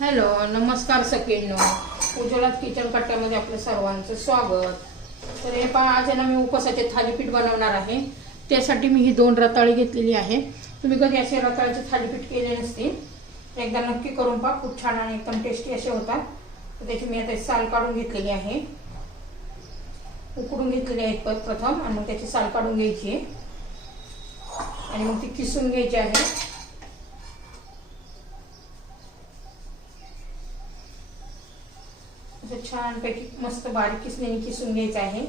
Hello नमस्कार सखींनो. उज्ज्वलात kitchen कट्ट्यामध्ये आपलं सर्वांचं स्वागत. तर हे पहा आज ना मी उपवासाचे थालीपीठ बनवणार आहे. त्यासाठी मी ही दोन रताळी घेतलेली आहे. तुम्ही कधी असे रताळ्याचे थालीपीठ केले नसतील एकदा नक्की करून पहा खूप छान आणि एकदम टेस्टी असे होतात. तर त्याची मी आता साल काढून घेतलेली आहे. उकडून घेतलेली आहेत प्रथम आणि मग त्याची साल काढून घ्यायची आहे. आणि मग ती किसून घ्यायची आहे. असं छानपैकी मस्त बारीक किसणीने किसून घ्यायचं आहे.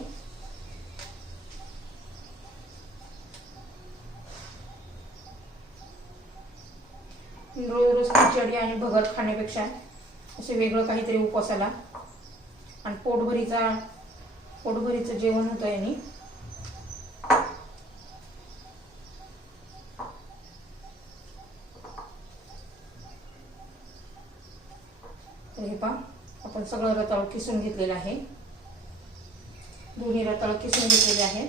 रोज रोज खिचडी आणि भगर खाण्यापेक्षा असे वेगळं काहीतरी उपवासाला. आणि पोटभरीचा पोटभरीचं जेवण होतं याने तर हे पहा आपण सगळं रताळ किसून घेतलेलं आहे. दोन्ही रताळ किसून घेतलेले आहे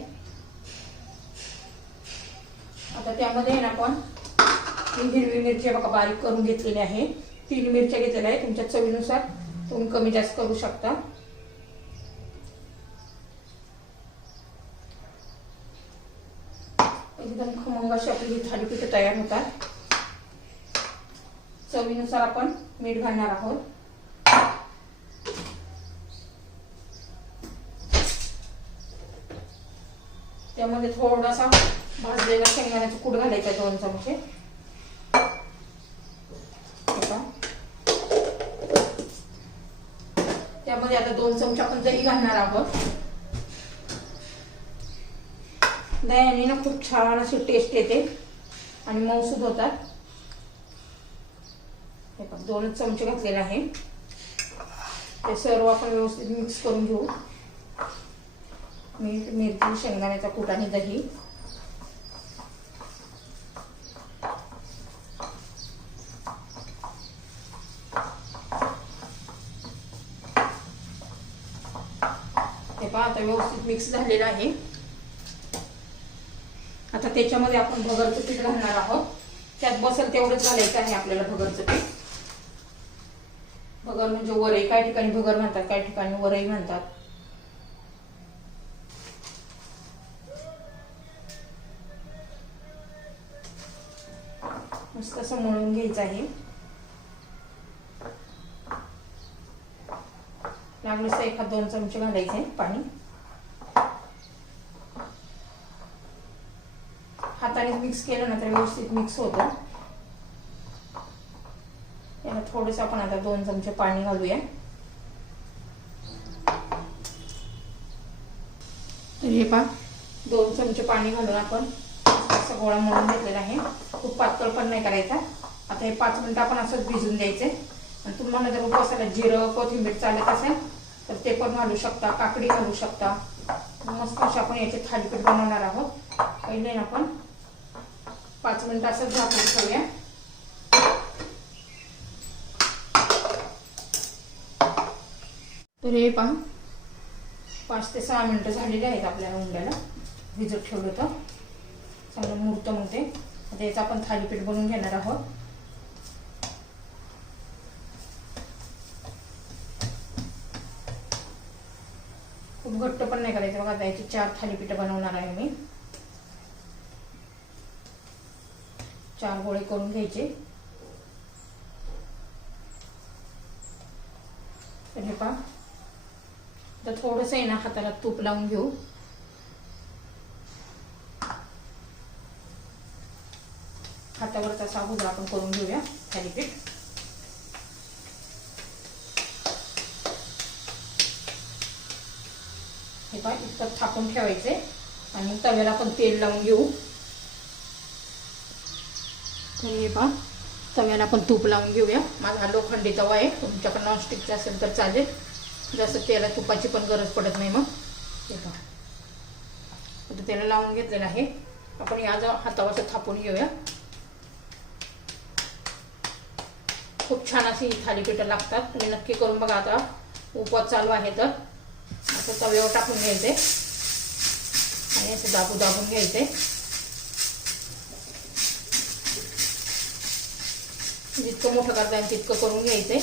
आता त्यामध्ये आहे ना आपण ही हिरवी मिरची बघा बारीक करून घेतलेली आहे. तीन मिरच्या घेतलेल्या आहे तुमच्या चवीनुसार तुम्ही कमी जास्त करू शकता. एकदम खमंग अशी आपली ही थालीपीठ तयार होतात. चवीनुसार आपण मीठ घालणार आहोत. त्यामध्ये थोडासा भाजलेला शेंगदाण्याचा कूट घालायचा दोन चमचे. त्यामध्ये आता दोन चमचे आपण दही घालणार आहोत. दह्याने ना खूप छान अशी टेस्ट येते आणि मऊसूद होतात. हे पण दोनच चमचे घातलेले आहे. ते सर्व आपण व्यवस्थित मिक्स करून घेऊ. मीठ मिरची शेंगदाण्याचा कूट आणि दही. हे पहा आता व्यवस्थित मिक्स झालेलं आहे. आता त्याच्यामध्ये आपण भगरचं पीठ घालणार आहोत. त्यात बसेल तेवढंच घालायचं आहे आपल्याला भगरचं पीठ. भगर म्हणजे वरई काही ठिकाणी भगर म्हणतात काही ठिकाणी वरई म्हणतात. मस्त असं मळून घ्यायचं आहे. लागलं एखाद दोन चमचे घालायचे पाणी. हाताने मिक्स केलं ना तर व्यवस्थित मिक्स होतं. याला थोडंसं आपण आता दोन चमचे पाणी घालूया. तर हे पा दोन चमचे पाणी घालून आपण असं गोळा म्हणून घेतलेला आहे. खूप पातळ पण नाही करायचा. आता हे पाच मिनिटं आपण असंच भिजून द्यायचे आणि तुम्हाला जर उपवासाला जिरं कोथिंबीर चालत असेल तर ते पण घालू शकता काकडी घालू शकता. मस्त असे आपण याचे थालीपीठ बनवणार आहोत. पहिले ना आपण पाच मिनिटं असंच झाकून ठेवूया. तर हे पहा पाच ते सहा मिनिटं झालेली आहेत आपल्या उंड्याला. भिजत ठेवलं तर. चांगलं मुहूर्त मग ते आता याचं आपण थालीपीठ बनवून घेणार आहोत. खूप घट्ट पण नाही करायचं बघा याची चार थालीपीठ बनवणार आहे मी. चार गोळे करून घ्यायचे. तर हे पहा. तर थोडंसं आहे ना हाताला तूप लावून घेऊ. हातावरचा साबूद आपण करून घेऊया थालीपीठ हे पहा इतकं थापून ठेवायचे आणि तव्याला आपण तेल लावून घेऊ. तर हे पहा तव्याला आपण तूप लावून घेऊया. माझा हा लोखंडी तवा आहे तुमच्याकडे नॉनस्टिकचा असेल तर चालेल. जास्त तेला तुपाची पण गरज पडत नाही मग. हे पहा. आता त्याला लावून घेतलेलं आहे. आपण या हातावर थापून घेऊया. खूप छान अशी थालीपीठं लागतात. तुम्ही नक्की करून बघा आता. उपवास चालू आहे तर. असं तव्यावर टाकून घ्यायचे. आणि असं दाबू दाबून घ्यायचे. जितकं मोठं करता येईल तितकं करून घ्यायचे.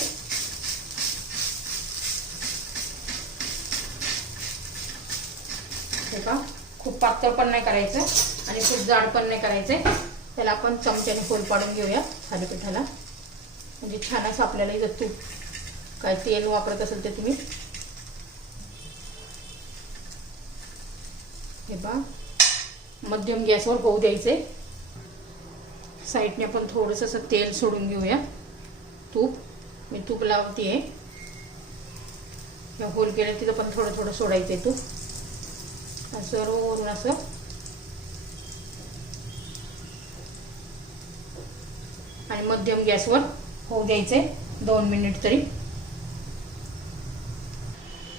हे का खूप पातळ पण नाही करायचं आणि खूप जाड पण नाही करायचं. त्याला आपण चमच्याने फोल पाडून घेऊया थालीपीठाला. म्हणजे छान असं आपल्याला इथं तूप काय तेल वापरत असेल ते तुम्ही. हे बा मध्यम गॅसवर होऊ द्यायचे. साईडने आपण थोडंसं असं तेल सोडून घेऊया. तूप. मी तूप लावते आहे होल केलं तिथं पण थोडं थोडं सोडायचं आहे तूप. असं वरून असं. आणि मध्यम गॅसवर होऊ द्यायचे. दोन मिनिट तरी.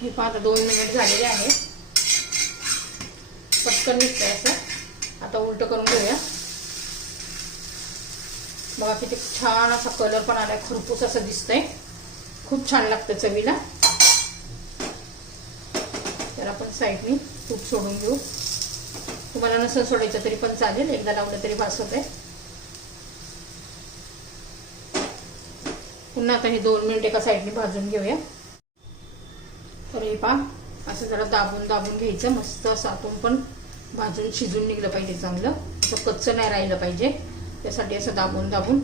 हे पाहता दोन मिनिट झालेले आहे पटकन निघतंय असं. आता उलट करून घेऊया. बघा किती छान असा कलर पण आलाय. खरपूस असं दिसतंय. खूप छान लागतं चवीला. तर आपण साईडनी तूप सोडून घेऊ. तुम्हाला नसेल सोडायचं तरी पण चालेल. एकदा लावलं तरी भास होते पुन्हा आता हे दोन मिनिट एका साईडने भाजून घेऊया. तर हे पा असं जरा दाबून दाबून घ्यायचं. मस्त असं आतून पण भाजून शिजून निघलं पाहिजे चांगलं. असं कच्चं नाही राहिलं पाहिजे. त्यासाठी असं दाबून दाबून.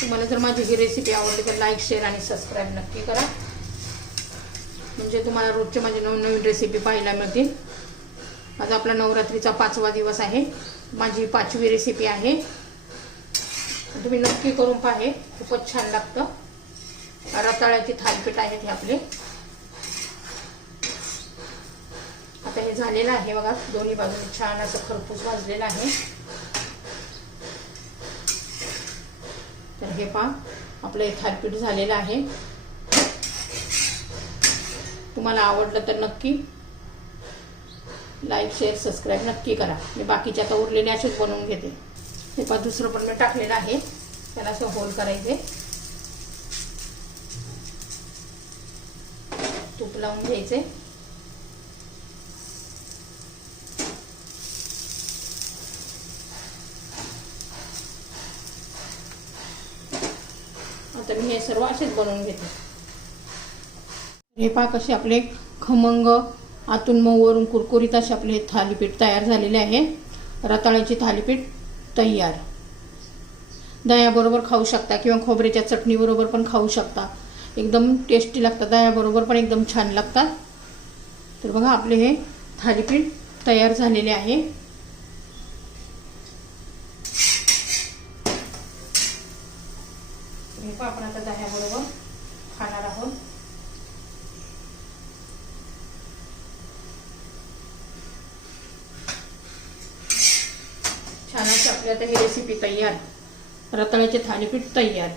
तुम्हाला जर माझी ही रेसिपी आवडली तर लाईक शेअर आणि सबस्क्राईब नक्की करा. म्हणजे तुम्हाला रोजचे माझे नवनवीन रेसिपी पाहायला मिळतील. आज आपला नवरात्रीचा पाचवा दिवस आहे. माझी पाचवी रेसिपी आहे. तुम्ही नक्की करून पाहे. खूपच छान लागतं. रताळ्याचे थालपीठ आहेत हे आपले. आता हे झालेलं आहे बघा. दोन्ही बाजूने छान असं खरपूस भाजलेलं आहे. तर हे पहा. आपलं हे थालपीठ झालेलं आहे. तुम्हाला आवडलं तर नक्की लाईक शेअर सबस्क्राईब नक्की करा. मी बाकीच्या आता उरलेले असेच बनवून घेते. हे पण दुसरं पण मी टाकलेलं आहे. त्याला असं होल करायचे. तूप लावून घ्यायचे. आता मी हे सर्व असेच बनवून घेते. हे पहा कसे आपले खमंग आतून मऊ वरून कुरकुरीत असे आपले थालीपीठ तयार झालेले आहे. रताळ्याची थालीपीठ तयार. दह्याबरोबर खाऊ शकता किंवा खोबऱ्याच्या चटणीबरोबर पण खाऊ शकता. एकदम टेस्टी लागतात दह्याबरोबर पण एकदम छान लागतात. तर बघा आपले हे थालीपीठ तयार झालेले आहे. आपण आता दह्याबरोबर खाणार आहोत छान अशी आपली आता ही रेसिपी तयार. रताळ्याचे थालीपीठ तयार.